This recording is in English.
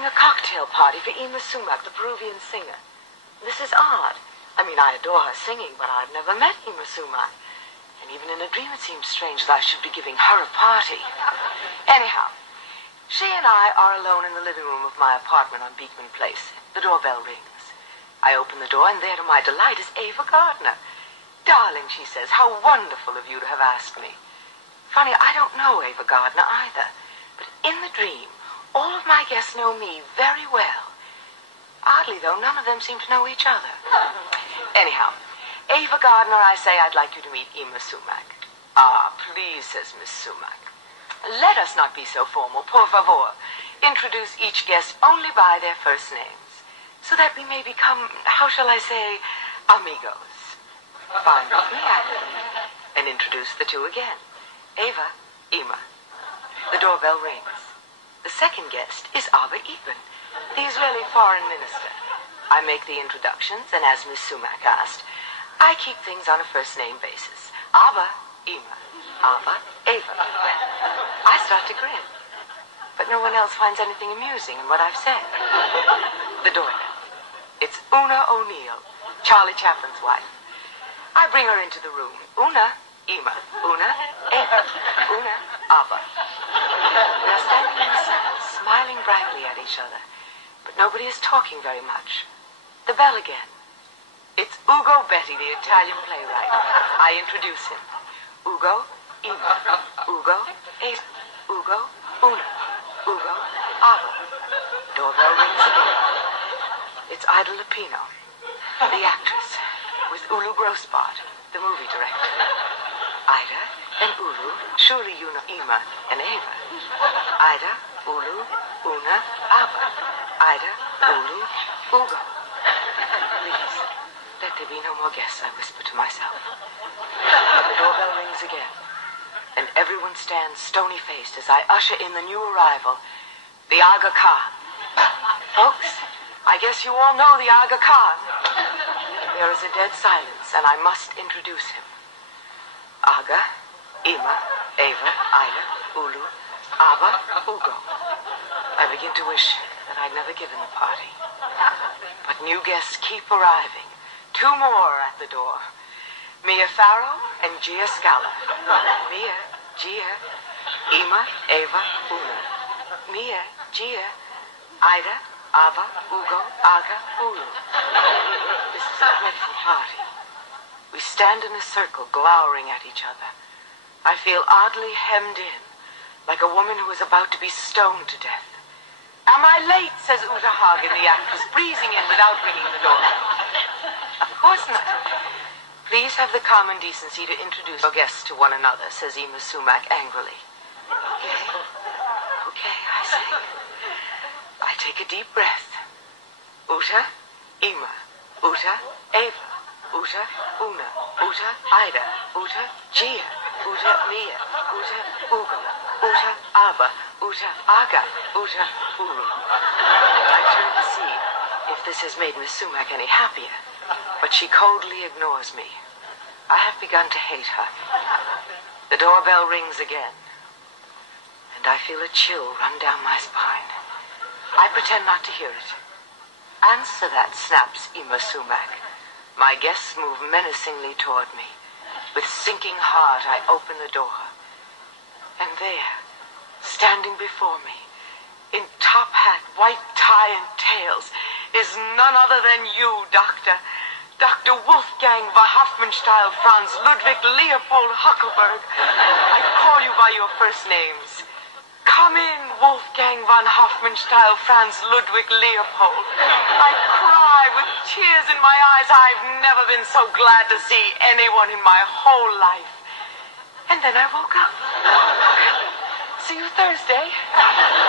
giving a cocktail party for Yma Sumac, the Peruvian singer. This is odd. I mean, I adore her singing, but I've never met Yma Sumac. And even in a dream it seems strange that I should be giving her a party. Anyhow, she and I are alone in the living room of my apartment on Beekman Place. The doorbell rings. I open the door, and there to my delight is Ava Gardner. Darling, she says, how wonderful of you to have asked me. Funny, I don't know Ava Gardner either. But in the dream, all of my guests know me very well. Oddly, though, none of them seem to know each other. Anyhow, Ava Gardner, I say I'd like you to meet Yma Sumac. Ah, please, says Miss Sumac. Let us not be so formal, por favor. Introduce each guest only by their first names, so that we may become, how shall I say, amigos. Fine with me, and introduce the two again. Ava, Yma. The doorbell rings. The second guest is Abba Eban, the Israeli foreign minister. I make the introductions, and as Miss Sumac asked, I keep things on a first-name basis. Abba, Yma. Abba, Ava. I start to grin, but no one else finds anything amusing in what I've said. The doorbell. It's Una O'Neill, Charlie Chaplin's wife. I bring her into the room. Una, Yma. Una, Ava. Una, Abba. We are standing in the sun, smiling brightly at each other, but nobody is talking very much. The bell again. It's Ugo Betti, the Italian playwright. I introduce him. Ugo, Yma. Ugo, Ava. Ugo, Una. Ugo, Abba. Doorbell rings again. It's Ida Lupino, the actress, with Ulu Grossbart, the movie director. Ida and Ulu, surely you know Yma and Ava. Ida, Ulu, Una, Abba. Ida, Ulu, Ugo. Please, let there be no more guests, I whisper to myself. But the doorbell rings again, and everyone stands stony-faced as I usher in the new arrival, the Aga Khan. Folks, I guess you all know the Aga Khan. There is a dead silence, and I must introduce him. Aga, Yma, Ava, Ida, Ulu, Abba, Ugo. I begin to wish that I'd never given the party. But new guests keep arriving. Two more at the door. Mia Farrow and Gia Scala. Mia, Gia, Yma, Ava, Una. Mia, Gia, Ida, Abba, Ugo, Aga, Ulu. This is a dreadful party. We stand in a circle, glowering at each other. I feel oddly hemmed in, like a woman who is about to be stoned to death. Am I late, says Uta Hagen, the actress, breezing in without ringing the doorbell. Of course not. Please have the common decency to introduce your guests to one another, says Yma Sumac angrily. Okay, I say. I take a deep breath. Uta, Yma. Uta, Ava. Uta, Una. Uta, Ida. Uta, Gia. Uta, Mia. Uta, Ugo. Uta, Abba. Uta, Aga. Uta, Ulu. I turn to see if this has made Miss Sumac any happier, but she coldly ignores me. I have begun to hate her. The doorbell rings again, and I feel a chill run down my spine. I pretend not to hear it. Answer that, snaps Yma Sumac. My guests move menacingly toward me. With sinking heart, I open the door. And there, standing before me, in top hat, white tie, and tails, is none other than you, Doctor. Dr. Wolfgang von Hofmannsthal, Franz Ludwig Leopold Huckelberg. I call you by your first names. Come in, Wolfgang von Hofmannsthal, Franz Ludwig Leopold. I cry with tears in my eyes. I've never been so glad to see anyone in my whole life. And then I woke up. See you Thursday.